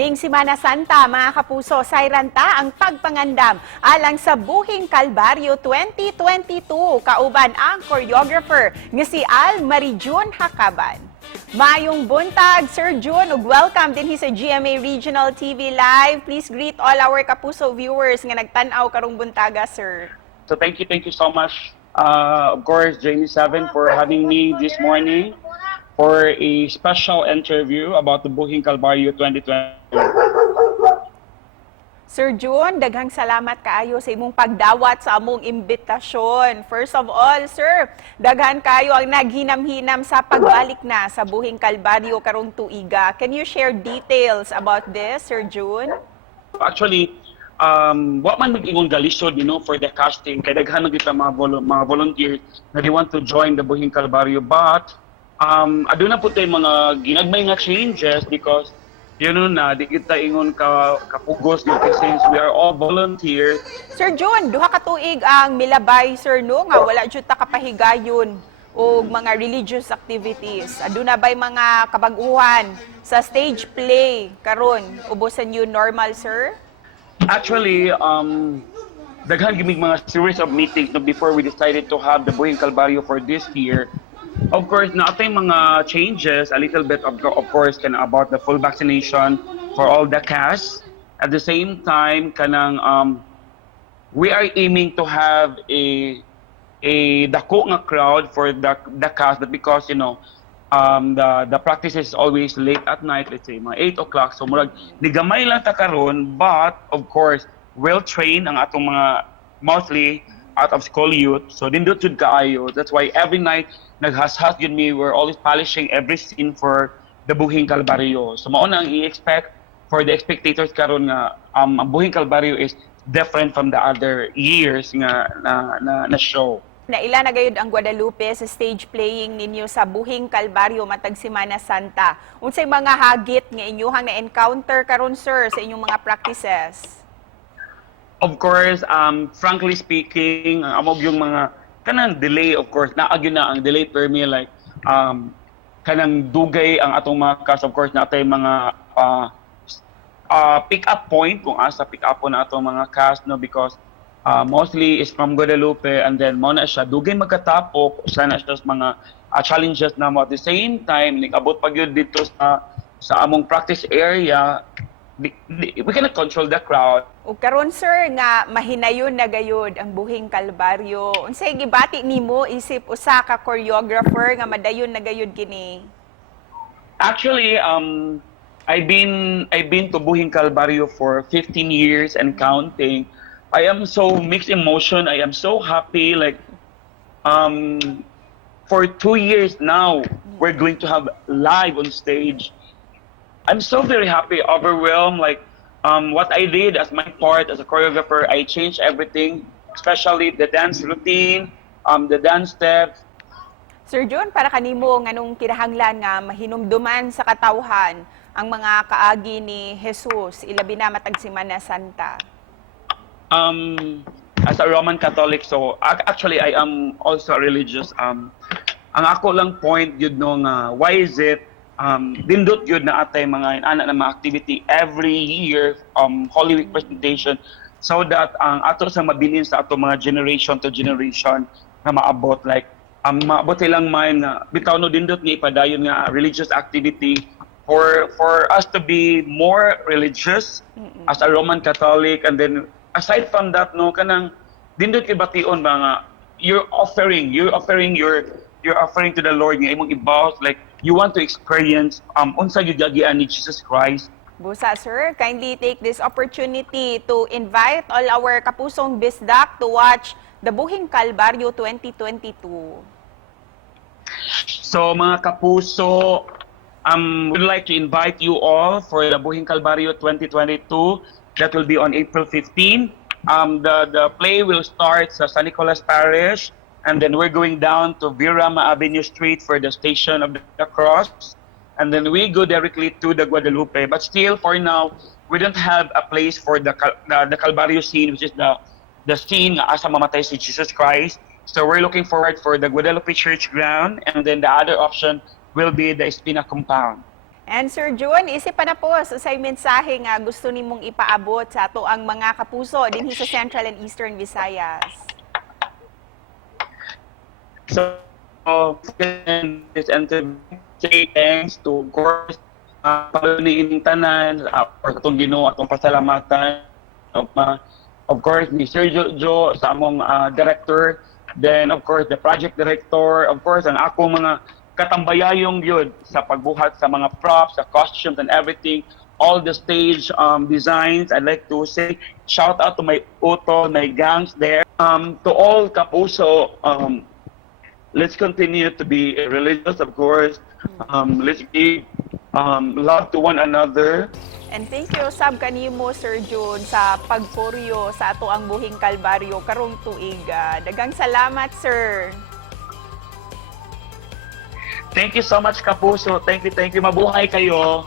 Ning Semana Santa, mga kapuso, sayranta ang pagpangandam alang sa Buhing Kalbaryo 2022. Kauban ang choreographer nga si Al Marijun Hakaban. Mayong buntag, Sir Jun, ug welcome din sa GMA Regional TV Live. Please greet all our kapuso viewers nga nagtanaw karong buntaga, sir. So thank you so much, of course, Jamie7 for having me this morning for a special interview about the Buhing Kalbaryo 2020. Sir Jun, daghang salamat kaayo sa imong pagdawat sa among imbitasyon. First of all, sir, daghan kayo ang naghinam-hinam sa pagbalik na sa Buhing Kalbaryo karong tuiga. Can you share details about this, Sir Jun? Actually, what man mag-ingon galisod, for the casting, kay daghan na kita mga volunteers na they want to join the Buhing Kalbaryo, but aduna po tayo mga ginagmay nga changes because na di kita ingon kapugos since we are all volunteers. Sir Jun, duha ka tuig ang milabay, sir, no, nga wala jud ta kapahigayon o mga religious activities. Aduna ba'y mga kabaguhan sa stage play karon ubusan yun normal, sir? Actually, daghan gimig mga series of meetings before we decided to have the Buhing Kalbaryo for this year. Of course, naatay mga changes, a little bit of course, about the full vaccination for all the cast. At the same time, we are aiming to have a dako nga crowd for the cast, but because the practice is always late at night, let's say mga 8 o'clock, so murag nigamay lang ta karon, but of course well trained ang atong mga mostly out of school youth, so dindot jud kaayo. That's why every night naghashas yun me, we're always polishing every scene for the Buhing Kalbaryo. So mao na ang i-expect for the spectators karon nga ang Buhing Kalbaryo is different from the other years nga na show. Naila na gayud ang Guadalupe sa stage playing ninyo sa Buhing Kalbaryo matag Semana Santa. Unsay mga hagit nga inyuhang na-encounter karon, sir, sa inyong mga practices? Of course, frankly speaking, amog yung mga kanang delay, of course, naagyo na ang delay per me, like kanang dugay ang atong mga cast, of course, natay mga pick-up point kung asa pick-up po na atong mga cast, no, because mostly is from Guadalupe, and then mo na siya dugay magkatapok, sana siya mga challenges na mo. At the same time, abot pag yun dito sa among practice area, we cannot control the crowd. O karon, sir, nga mahinayon na gayud ang Buhing Kalbaryo. Unsay gibati nimo isip usa ka choreographer nga madayon na gayud kini? Actually, I've been to Buhing Kalbaryo for 15 years and counting. I am so mixed emotion. I am so happy. Like, for 2 years now, we're going to have live on stage. I'm so very happy, overwhelmed. Like, what I did as my part as a choreographer, I changed everything, especially the dance routine, the dance steps. Sir Jun, para kanimo nganong kinahanglan nga mahinumduman sa katawhan ang mga kaagi ni Jesus ilabi na matag Semana Santa? As a Roman Catholic, so actually I am also religious. Ang ako lang point yun nga, why is it dindot yun na atay mga anak na mga activity every year, Holy Week presentation, so that ang ato sa mabilin sa ato mga generation to generation na maabot, like maabot silang mind na bitaw no dindot nga ipadayon nga religious activity for us to be more religious as a Roman Catholic. And then aside from that, no, kanang dindot kay bation ba nga you're offering to the Lord nga imong ibaw, like you want to experience unsa gyud giagian ni Jesus Christ. Busa, sir, kindly take this opportunity to invite all our kapusong bisdak to watch the Buhing Kalbaryo 2022. So mga kapuso, we'd like to invite you all for the Buhing Kalbaryo 2022. That will be on April 15. The play will start sa San Nicolas Parish, and then we're going down to Virama Avenue Street for the Station of the Cross, and then we go directly to the Guadalupe. But still, for now, we don't have a place for the Kalbaryo scene, which is the scene asa mamatay si Jesus Christ. So we're looking forward for the Guadalupe Church ground, and then the other option will be the Espina compound. And Sir June, isip pa na po sa mensahe nga gusto nimong ipaabot sa ato ang mga kapuso dinhi sa Central and Eastern Visayas. So, this interview, say thanks to, of course, paluniin tanan, for itong Ginoo, atong pasalamatan, of course, ni Sir Jojo, sa among director, then, of course, the project director, of course, ang ako mga katambayayong yun sa pagbuhat sa mga props, sa costumes and everything, all the stage designs. I'd like to say shout out to my Uto, my gangs there. To all kapuso, let's continue to be religious, of course. Let's give love to one another. And thank you sab kanimo Sir June sa pagporyo sa ato ang buhing kalbaryo karong tuig. Daghang salamat sir. Thank you so much, kapuso. Thank you. Mabuhay kayo.